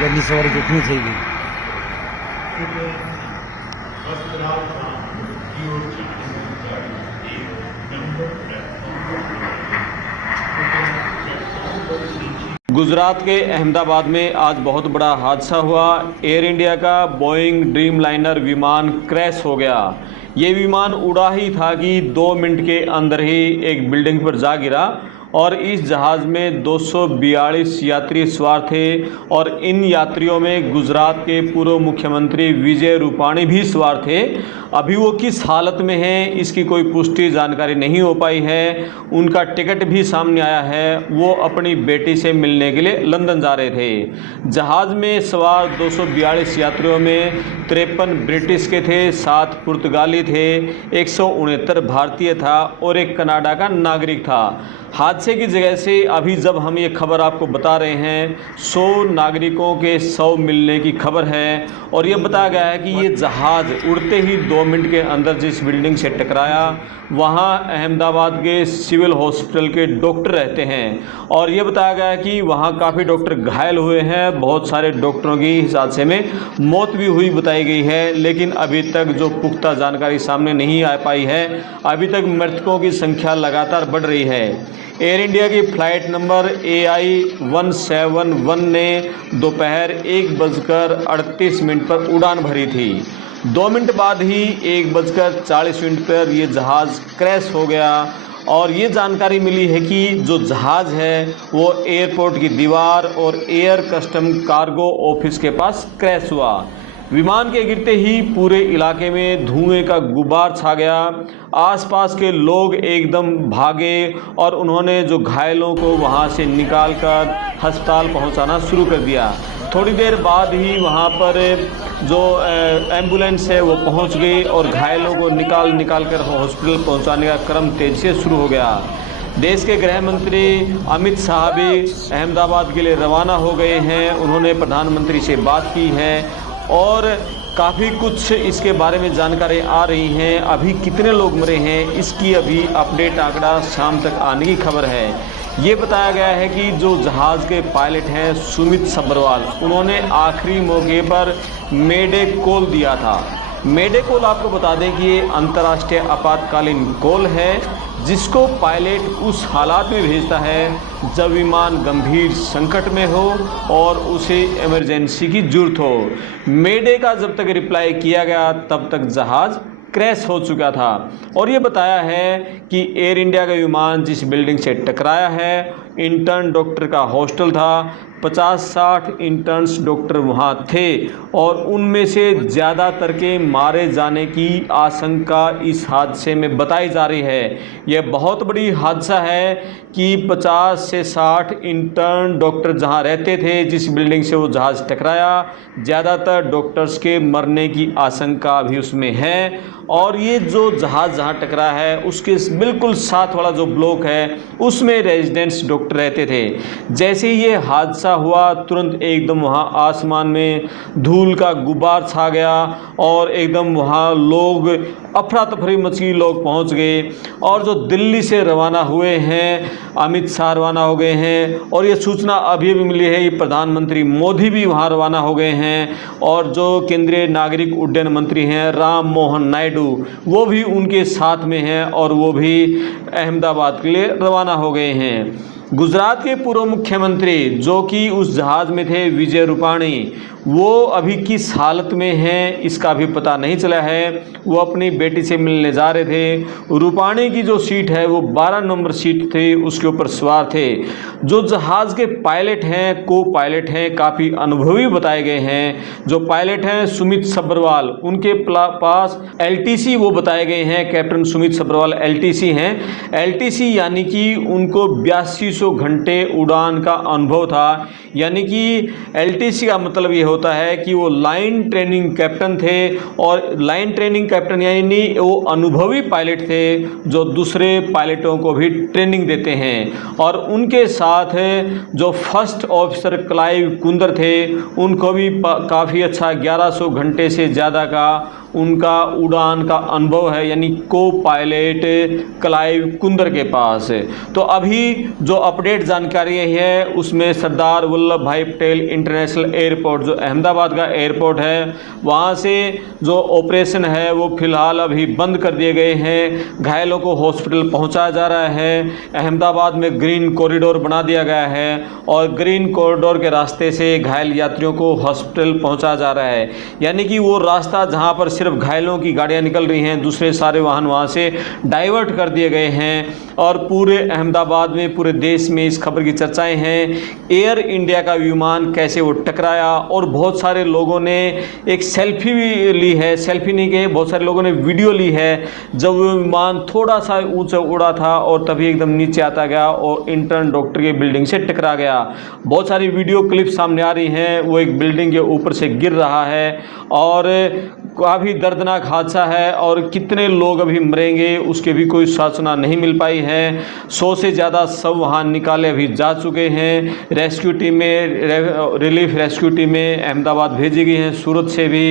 વહેલી સવારે જોખમી થઈ ગઈ. गुजरात के अहमदाबाद में आज बहुत बड़ा हादसा हुआ। एयर इंडिया का बोइंग ड्रीमलाइनर विमान क्रैश हो गया। ये विमान उड़ा ही था कि 2 मिनट के अंदर ही एक बिल्डिंग पर जा गिरा और इस जहाज़ में 242 यात्री सवार थे और इन यात्रियों में गुजरात के पूर्व मुख्यमंत्री विजय रूपाणी भी सवार थे। अभी वो किस हालत में हैं इसकी कोई पुष्टि जानकारी नहीं हो पाई है। उनका टिकट भी सामने आया है, वो अपनी बेटी से मिलने के लिए लंदन जा रहे थे। जहाज़ में सवार 242 यात्रियों में 53 ब्रिटिश के थे, 7 पुर्तगाली थे, 169 भारतीय था और एक कनाडा का नागरिक था। हादसे की जगह से अभी जब हम ये खबर आपको बता रहे हैं 100 नागरिकों के 100 मिलने की खबर है और ये बताया गया है कि ये जहाज़ उड़ते ही 2 मिनट के अंदर जिस बिल्डिंग से टकराया वहाँ अहमदाबाद के सिविल हॉस्पिटल के डॉक्टर रहते हैं और ये बताया गया है कि वहाँ काफ़ी डॉक्टर घायल हुए हैं। बहुत सारे डॉक्टरों की इस हादसे में मौत भी हुई बताई गई है, लेकिन अभी तक जो पुख्ता जानकारी सामने नहीं आ पाई है। अभी तक मृतकों की संख्या लगातार बढ़ रही है। एयर इंडिया की फ़्लाइट नंबर AI 171 ने दोपहर 1:38 पर उड़ान भरी थी। 2 मिनट बाद ही 1:40 पर ये जहाज़ क्रैश हो गया और ये जानकारी मिली है कि जो जहाज़ है वो एयरपोर्ट की दीवार और एयर कस्टम कार्गो ऑफिस के पास क्रैश हुआ। विमान के गिरते ही पूरे इलाके में धुएं का गुबार छा गया। आसपास के लोग एकदम भागे और उन्होंने जो घायलों को वहां से निकालकर अस्पताल पहुंचाना शुरू कर दिया। थोड़ी देर बाद ही वहां पर जो एम्बुलेंस है वो पहुंच गई और घायलों को निकाल कर हॉस्पिटल पहुंचाने का क्रम तेजी से शुरू हो गया। देश के गृह मंत्री अमित शाह भी अहमदाबाद के लिए रवाना हो गए हैं। उन्होंने प्रधानमंत्री से बात की है और काफ़ी कुछ इसके बारे में जानकारी आ रही हैं। अभी कितने लोग मरे हैं इसकी अभी अपडेट आंकड़ा शाम तक आने की खबर है। ये बताया गया है कि जो जहाज़ के पायलट हैं सुमित सब्बरवाल, उन्होंने आखिरी मौके पर मेडे कॉल दिया था। मेडे कॉल आपको बता दें कि ये अंतर्राष्ट्रीय आपातकालीन कॉल है जिसको पायलट उस हालात में भेजता है जब विमान गंभीर संकट में हो और उसे इमरजेंसी की ज़रूरत हो। मेडे का जब तक रिप्लाई किया गया तब तक जहाज़ क्रैश हो चुका था और ये बताया है कि एयर इंडिया का विमान जिस बिल्डिंग से टकराया है इंटर्न डॉक्टर का हॉस्टल था। 50-60 इंटर्न्स डॉक्टर वहाँ थे और उनमें से ज़्यादातर के मारे जाने की आशंका इस हादसे में बताई जा रही है। यह बहुत बड़ी हादसा है कि 50 से 60 इंटर्न डॉक्टर जहाँ रहते थे जिस बिल्डिंग से वो जहाज़ टकराया, ज़्यादातर डॉक्टर्स के मरने की आशंका भी उसमें है। और ये जो जहाज़ जहाँ टकरा है उसके बिल्कुल साथ वाला जो ब्लॉक है उसमें रेजिडेंट्स डॉक्टर रहते थे। जैसे ही ये हादसा हुआ तुरंत एकदम वहाँ आसमान में धूल का गुबार छा गया और एकदम वहाँ लोग अफरा तफरी मची, लोग पहुँच गए। और जो दिल्ली से रवाना हुए हैं अमित शाह रवाना हो गए हैं और ये सूचना अभी भी मिली है कि प्रधानमंत्री मोदी भी वहाँ रवाना हो गए हैं और जो केंद्रीय नागरिक उड्डयन मंत्री हैं राम मोहन नायडू वो भी उनके साथ में हैं और वो भी अहमदाबाद के लिए रवाना हो गए हैं। गुजरात के पूर्व मुख्यमंत्री जो कि उस जहाज़ में थे विजय रूपाणी, वो अभी किस हालत में हैं इसका भी पता नहीं चला है। वो अपनी बेटी से मिलने जा रहे थे। रूपाणी की जो सीट है वो 12 नंबर सीट थी, उसके ऊपर सवार थे। जो जहाज़ के पायलट हैं, को पायलट हैं, काफ़ी अनुभवी बताए गए हैं। जो पायलट हैं सुमित सब्बरवाल, उनके पास LTC वो बताए गए हैं। कैप्टन सुमित सब्बरवाल LTC हैं। LTC यानी कि उनको 8200 घंटे उड़ान का अनुभव था। यानी कि LTC का मतलब ये होता है कि वो लाइन ट्रेनिंग कैप्टन थे और लाइन ट्रेनिंग कैप्टन यानी वो अनुभवी पायलट थे जो दूसरे पायलटों को भी ट्रेनिंग देते हैं। और उनके साथ जो फर्स्ट ऑफिसर क्लाइव कुंदर थे उनको भी काफ़ी अच्छा 1100 घंटे से ज़्यादा का उनका उड़ान का अनुभव है, यानी को पायलट क्लाइव कुंदर के पास। तो अभी जो अपडेट जानकारी है उसमें सरदार वल्लभ भाई पटेल इंटरनेशनल एयरपोर्ट, जो अहमदाबाद का एयरपोर्ट है, वहाँ से जो ऑपरेशन है वो फिलहाल अभी बंद कर दिए गए हैं। घायलों को हॉस्पिटल पहुँचाया जा रहा है। अहमदाबाद में ग्रीन कॉरिडोर बना दिया गया है और ग्रीन कॉरिडोर के रास्ते से घायल यात्रियों को हॉस्पिटल पहुँचाया जा रहा है। यानी कि वो रास्ता जहाँ पर सिर्फ घायलों की गाड़ियाँ निकल रही हैं, दूसरे सारे वाहन वहाँ से डाइवर्ट कर दिए गए हैं। और पूरे अहमदाबाद में, पूरे देश में इस खबर की चर्चाएं हैं। एयर इंडिया का विमान कैसे वो टकराया, और बहुत सारे लोगों ने एक सेल्फी भी ली है, सेल्फी नहीं कहे, बहुत सारे लोगों ने वीडियो ली है जब वो विमान थोड़ा सा ऊंचा उड़ा था और तभी एकदम नीचे आता गया और इंटर्न डॉक्टर की बिल्डिंग से टकरा गया। बहुत सारी वीडियो क्लिप सामने आ रही हैं, वो एक बिल्डिंग के ऊपर से गिर रहा है और काफ़ी दर्दनाक हादसा है। और कितने लोग अभी मरेंगे उसके भी कोई सूचना नहीं मिल पाई है। 100 से ज़्यादा शव वहाँ निकाले अभी जा चुके हैं। रेस्क्यू टीमें, रिलीफ रेस्क्यू टीमें अहमदाबाद भेजी गई हैं। सूरत से भी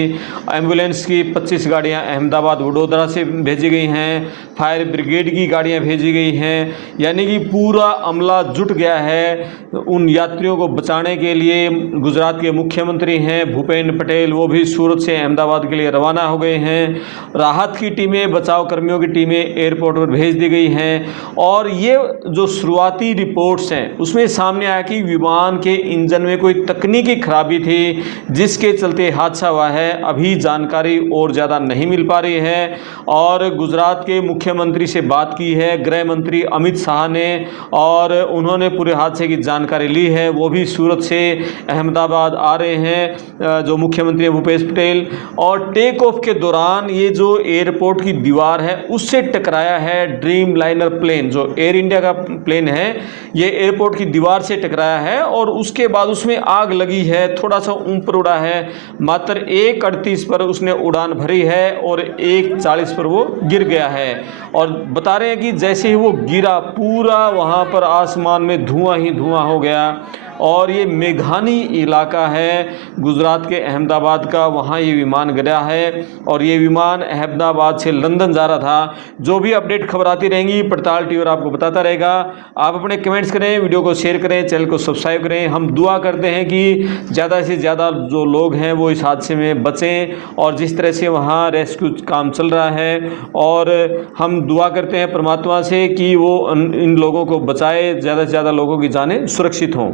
एम्बुलेंस की 25 गाड़ियाँ अहमदाबाद वडोदरा से भेजी गई हैं। फायर ब्रिगेड की गाड़ियाँ भेजी गई हैं। यानी कि पूरा अमला जुट गया है उन यात्रियों को बचाने के लिए। गुजरात के मुख्यमंत्री हैं भूपेंद्र पटेल, वो भी सूरत से अहमदाबाद के लिए रवाना हो गए हैं। राहत की टीमें, बचाव कर्मियों की टीमें एयरपोर्ट पर भेज दी गई हैं। और ये जो शुरुआती रिपोर्ट्स हैं उसमें सामने आया कि विमान के इंजन में कोई तकनीकी खराबी थी जिसके चलते हादसा हुआ है। अभी जानकारी और ज़्यादा नहीं मिल पा रही है। और गुजरात के मुख्यमंत्री से बात की है गृह मंत्री अमित शाह ने, और उन्होंने पूरे हादसे की जानकारी ली है। वो भी सूरत से अहमदाबाद आ रहे हैं, जो मुख्यमंत्री भूपेश पटेल। और टेक ऑफ के दौरान ये जो एयरपोर्ट की दीवार है उससे टकराया है ड्रीम लाइनर प्लेन, जो एयर इंडिया का प्लेन है, ये एयरपोर्ट की दीवार से टकराया है और उसके बाद उसमें आग लगी है। थोड़ा सा ऊपर उड़ा है, मात्र 1:38 पर उसने उड़ान भरी है और 1:40 पर वो गिर गया है। और बता रहे हैं कि जैसे ही वो गिरा पूरा वहाँ पर आसमान में धुआं ही धुआं हो गया। और ये मेघानी इलाका है गुजरात के अहमदाबाद का, वहाँ ये विमान गिरा है और ये विमान अहमदाबाद से लंदन जा रहा था। जो भी अपडेट खबर आती रहेंगी पड़ताल टीवी आपको बताता रहेगा। आप अपने कमेंट्स करें, वीडियो को शेयर करें, चैनल को सब्सक्राइब करें। हम दुआ करते हैं कि ज़्यादा से ज़्यादा जो लोग हैं वो इस हादसे में बचें, और जिस तरह से वहाँ रेस्क्यू काम चल रहा है, और हम दुआ करते हैं परमात्मा से कि वो इन लोगों को बचाए, ज़्यादा से ज़्यादा लोगों की जानें सुरक्षित हों।